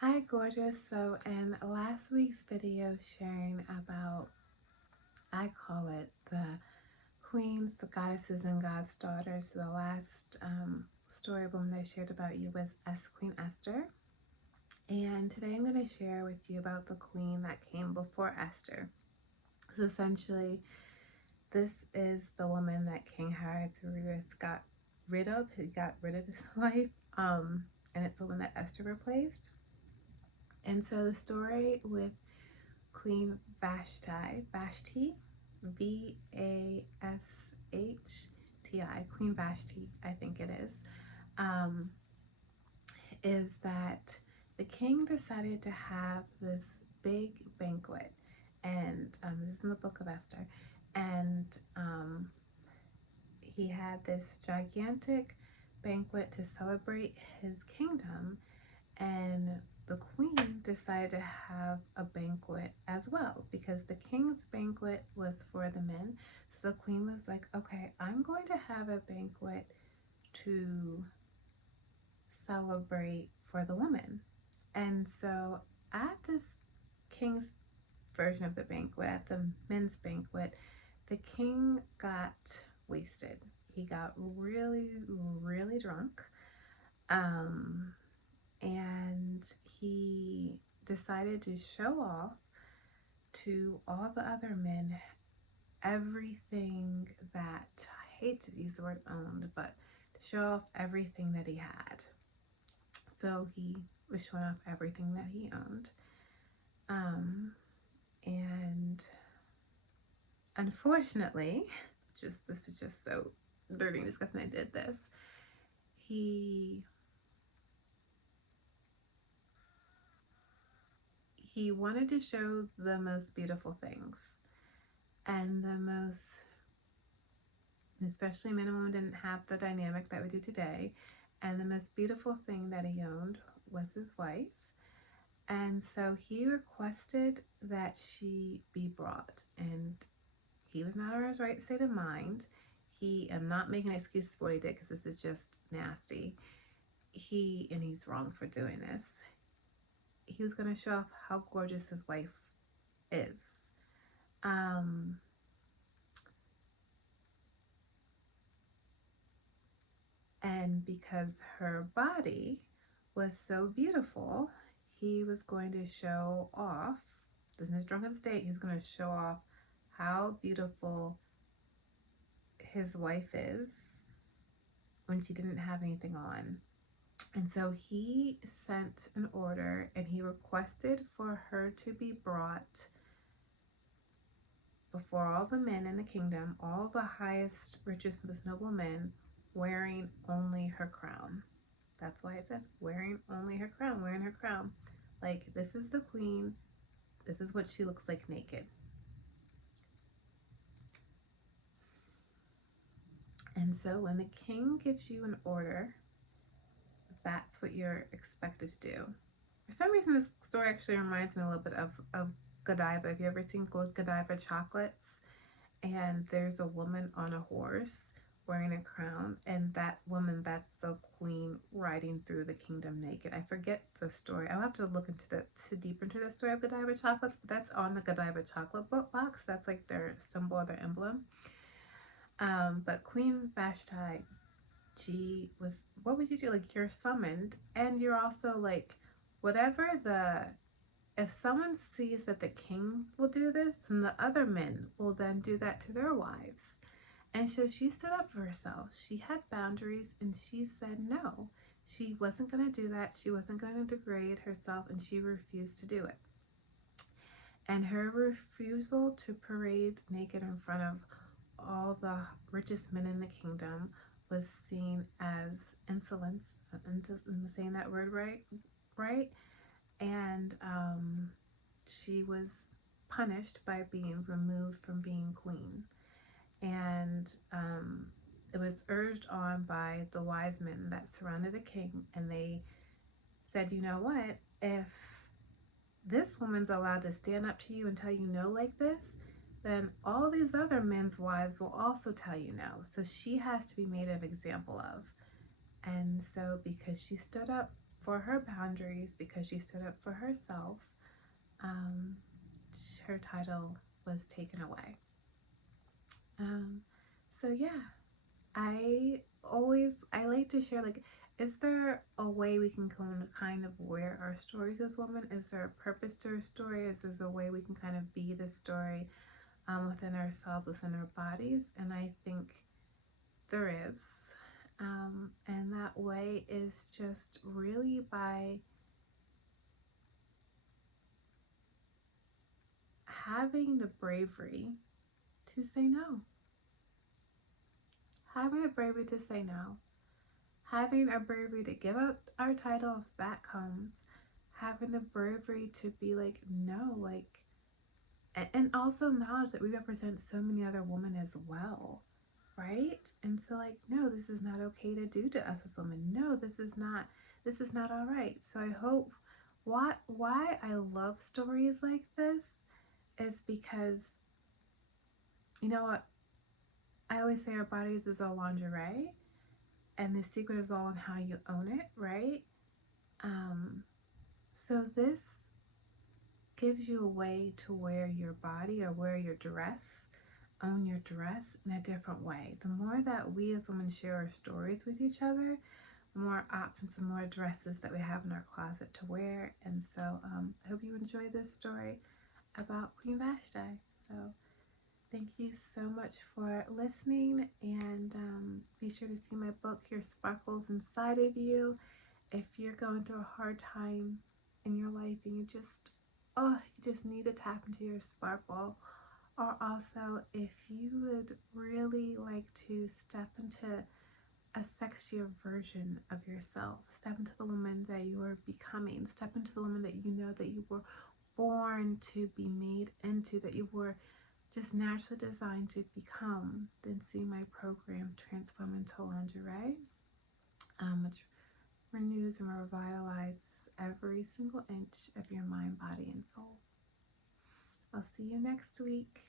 Hi, gorgeous. So, in last week's video, sharing about, I call it the queens, the goddesses, and God's daughters. So the last story woman I shared about you was Queen Esther. And today I'm going to share with you about the queen that came before Esther. So, essentially, this is the woman that King Ahasuerus got rid of. He got rid of his wife, and it's the one that Esther replaced. And so the story with Queen Vashti, Vashti, Queen Vashti, I think it is that the king decided to have this big banquet, and this is in the book of Esther, and he had this gigantic banquet to celebrate his kingdom, and the queen decided to have a banquet as well because the king's banquet was for the men. So the queen was like, okay, I'm going to have a banquet to celebrate for the women. And so at this king's version of the banquet, at the men's banquet, the king got wasted. He got really, really drunk. And he decided to show off to all the other men everything that, I hate to use the word owned, but to show off everything that he had. So he was showing off everything that he owned. And unfortunately, this was just so dirty and disgusting I did this. He wanted to show the most beautiful things, and the most, especially men and women didn't have the dynamic that we do today, and the most beautiful thing that he owned was his wife. And so he requested that she be brought, and he was not in his right state of mind. I'm not making excuses for what he did because this is just nasty. He's wrong for doing this. He was going to show off how gorgeous his wife is. And because her body was so beautiful, he was going to show off, in his drunken state, he's going to show off how beautiful his wife is when she didn't have anything on. And so he sent an order and he requested for her to be brought before all the men in the kingdom, all the highest, richest, most noble men, wearing only her crown. That's why it says wearing only her crown, wearing her crown. Like, this is the queen. This is what she looks like naked. And so when the king gives you an order, that's what you're expected to do. For some reason, this story actually reminds me a little bit of Godiva. Have you ever seen Godiva chocolates? And there's a woman on a horse wearing a crown, and that woman, that's the queen riding through the kingdom naked. I forget the story. I'll have to look deeper into the story of Godiva chocolates, but that's on the Godiva chocolate box. That's like their symbol, their emblem. But Queen Vashti, what would you do? Like, you're summoned, and you're also like, if someone sees that the king will do this, then the other men will then do that to their wives. And so she stood up for herself. She had boundaries, and she said no. She wasn't going to do that. She wasn't going to degrade herself, and she refused to do it. And her refusal to parade naked in front of all the richest men in the kingdom was seen as insolence. I'm saying that word right? And she was punished by being removed from being queen. And it was urged on by the wise men that surrounded the king, and they said, you know what, if this woman's allowed to stand up to you and tell you no like this, then all these other men's wives will also tell you no. So she has to be made an example of. And so because she stood up, for her boundaries because she stood up for herself, um, her title was taken away. Um, so yeah, I like to share, like, is there a way we can kind of wear our stories as women? Is there a purpose to our story? Is there a way we can kind of be the story within ourselves, within our bodies? And I think there is. And that way is just really by having the bravery to say no. Having the bravery to say no. Having a bravery to give up our title if that comes. Having the bravery to be like, no, like, and also knowledge that we represent so many other women as well, right? And so, like, no, this is not okay to do to us as women. No, this is not all right. So I hope why I love stories like this is because, you know what, I always say our bodies is our lingerie, and the secret is all in how you own it, right? So this gives you a way to wear your body or wear your dress, own your dress in a different way. The more that we as women share our stories with each other, the more options and more dresses that we have in our closet to wear. And so I hope you enjoy this story about Queen Vashti. So thank you so much for listening, and be sure to see my book, Your Sparkles Inside of You. If you're going through a hard time in your life and you just need to tap into your sparkle, or also if you would really like to step into a sexier version of yourself, step into the woman that you are becoming, step into the woman that you know that you were born to be made into, that you were just naturally designed to become, then see my program, Transform into Lingerie, which renews and revitalizes every single inch of your mind, body, and soul. I'll see you next week,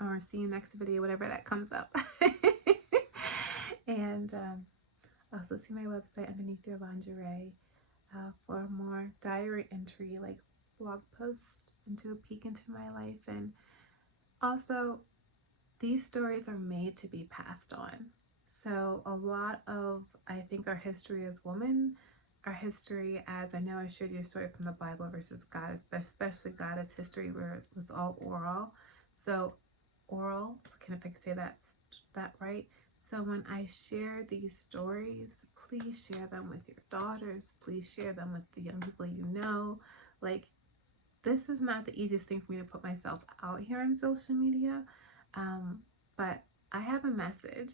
or see you next video, whatever that comes up. And also see my website underneath your lingerie for more diary entry, like blog posts, into a peek into my life. And also, these stories are made to be passed on. So a lot of, I think, our history as women, our history as, I know I shared your story from the Bible versus God, especially Goddess history, where it was all oral. So oral, if I can say that right. So when I share these stories, please share them with your daughters. Please share them with the young people you know. Like, this is not the easiest thing for me to put myself out here on social media, but I have a message,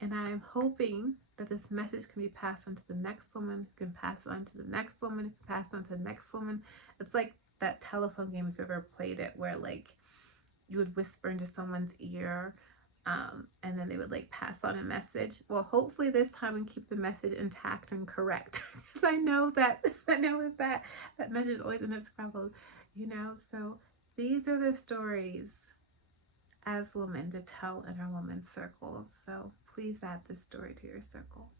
and I'm hoping that this message can be passed on to the next woman, who can pass it on to the next woman, who can pass it on to the next woman. It's like that telephone game, if you've ever played it, where like you would whisper into someone's ear, and then they would like pass on a message. Well, hopefully this time we keep the message intact and correct, because I know that that message always ends up scrambled, you know. So these are the stories as women to tell in our women's circles. So please add this story to your circle.